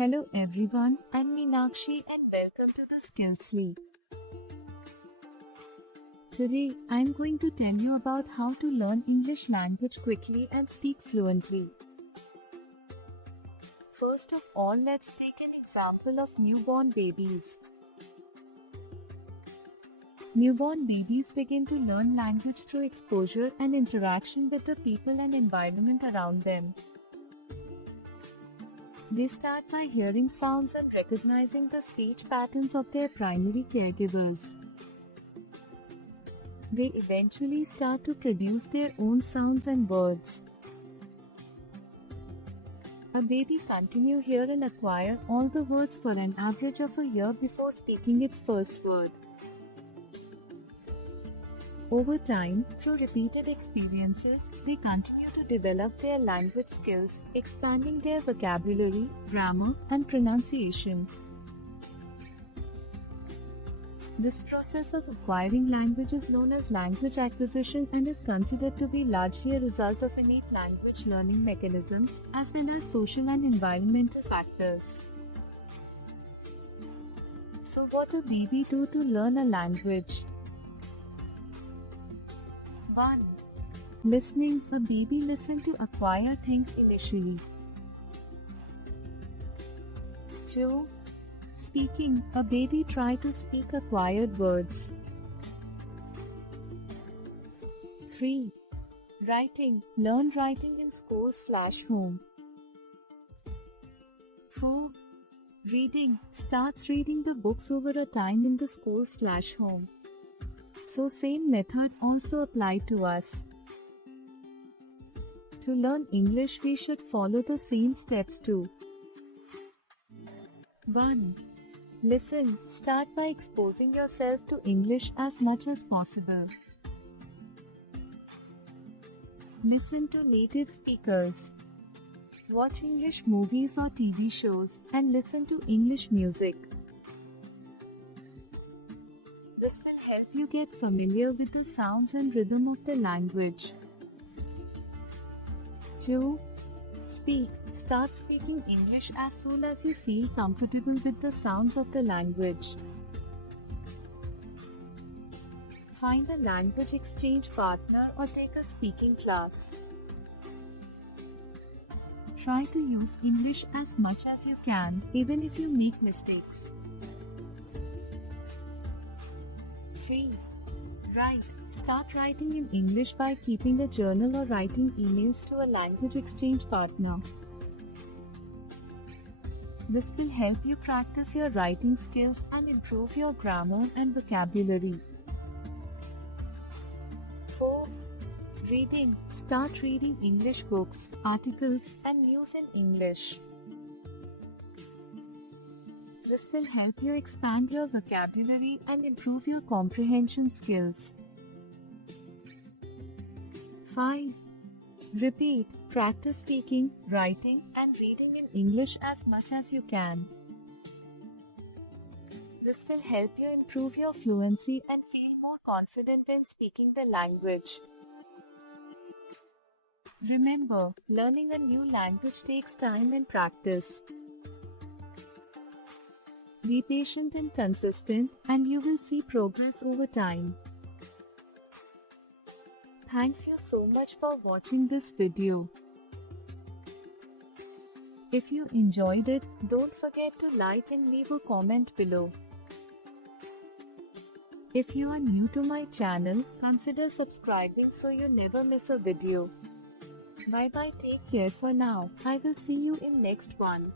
Hello everyone, I'm Meenakshi and welcome to the Skills League. Today, I'm going to tell you about how to learn English language quickly and speak fluently. First of all, let's take an example of newborn babies. Newborn babies begin to learn language through exposure and interaction with the people and environment around them. They start by hearing sounds and recognizing the speech patterns of their primary caregivers. They eventually start to produce their own sounds and words. A baby continues here and acquire all the words for an average of a year before speaking its first word. Over time, through repeated experiences, they continue to develop their language skills, expanding their vocabulary, grammar, and pronunciation. This process of acquiring language is known as language acquisition and is considered to be largely a result of innate language learning mechanisms, as well as social and environmental factors. So what do baby do to learn a language? 1. Listening. A baby listens to acquire things initially. 2. Speaking. A baby tries to speak acquired words. 3. Writing. Learn writing in school/home. 4. Reading. Starts reading the books over a time in the school/home. So same method also applied to us. To learn English, we should follow the same steps too. 1. Listen. Start by exposing yourself to English as much as possible. Listen to native speakers. Watch English movies or TV shows, and listen to English music. This will help you get familiar with the sounds and rhythm of the language. 2. Speak. Start speaking English as soon as you feel comfortable with the sounds of the language. Find a language exchange partner or take a speaking class. Try to use English as much as you can, even if you make mistakes. 3. Write. Start writing in English by keeping a journal or writing emails to a language exchange partner. This will help you practice your writing skills and improve your grammar and vocabulary. 4. Reading. Start reading English books, articles, and news in English. This will help you expand your vocabulary and improve your comprehension skills. 5. Repeat. Practice speaking, writing, and reading in English as much as you can. This will help you improve your fluency and feel more confident when speaking the language. Remember, learning a new language takes time and practice. Be patient and consistent, and you will see progress over time. Thanks you so much for watching this video. If you enjoyed it, don't forget to like and leave a comment below. If you are new to my channel, consider subscribing so you never miss a video. Bye bye, take care for now. I will see you in next one.